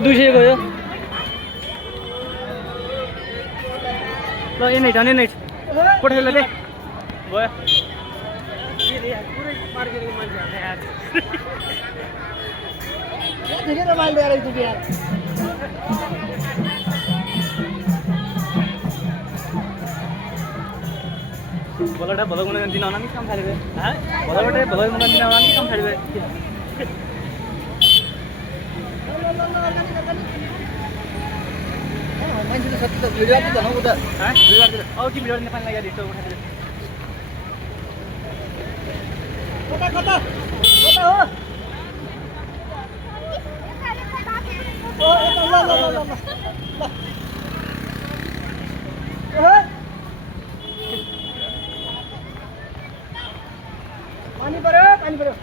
200 गयो ल यही झन् नै पठाइ ल दे भयो पुरै मार्केटको मान्छेहरुले यार धेरै रमाइलो यार त्यो यार भोलटा भलो गुण दिन आउन नि काम छाडिबे ह भोलटा भलो गुण दिन आउन नि काम छाडिबे मान्छेले सत्य त भिडियो पनि धनौ उता ह भिडियो गर्दै औ कि भिडियो नेपाल लागि रिस्टोर उठाइदिए कता कता कता हो ओ ल ल ल ल पानी पर्यो पानी पर्यो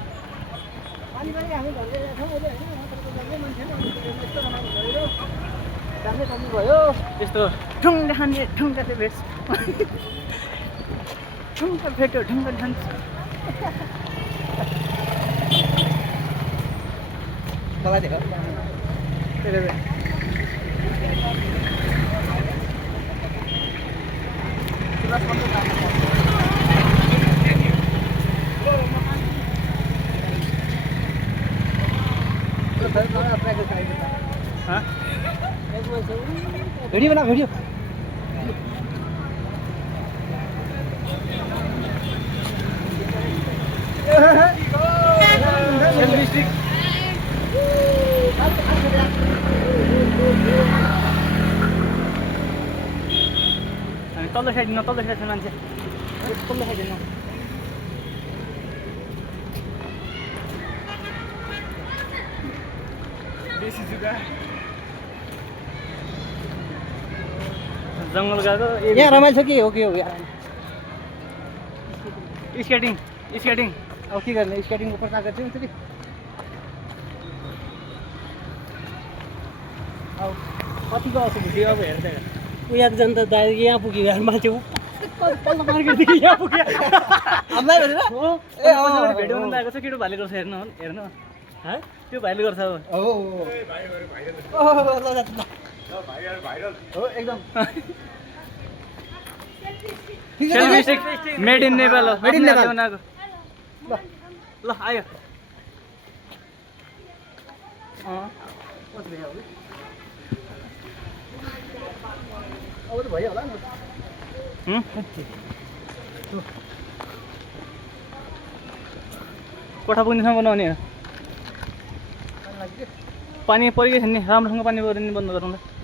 पानी पनि हामी घरले छौँ अहिले हैन घरले मान्छे यस्तो बनाउनु भयो जान्ने कमी भयो यस्तो ठुङ्गा खाने ठुङ्गा चाहिँ भेट्छ ठुङ्गा भेट्यो ठुङ्गा खान्छ मलाई देखो हाँ वीडियो बना वीडियो सेल्फी स्टिक हामी तल्लो साइड मान्छे तल्लो साइड हिँड्नु देशी जुगा जङ्गल गएको यहाँ रमाइलो छ कि हो कि हो यार स्केटिङ अब के गर्ने स्केटिङको प्रचार गर्छौ त्यसले अब कतिको आउँछ भिडियो अब हेर्दै उहाँ जनता दाइ यहाँ पुग्यो यार मान्छे तल्लो मार्केटदेखि यहाँ पुग्यो हामीलाई भनेर ए भिडियो बनाउँदा आएको छ केटो भाइले गर्छ हेर्नु त्यो भाइले गर्छ अब हो एकदम selfie stick made in Nepal हो मेड इन नेपाल बनाएको ल आयो अब त भयो होला नि कोठा पुग्नेसम्म बनाउने हो पानी परिरहेछ नि राम्रोसँग पानी पऱ्यो नि बन्द गरौँ ल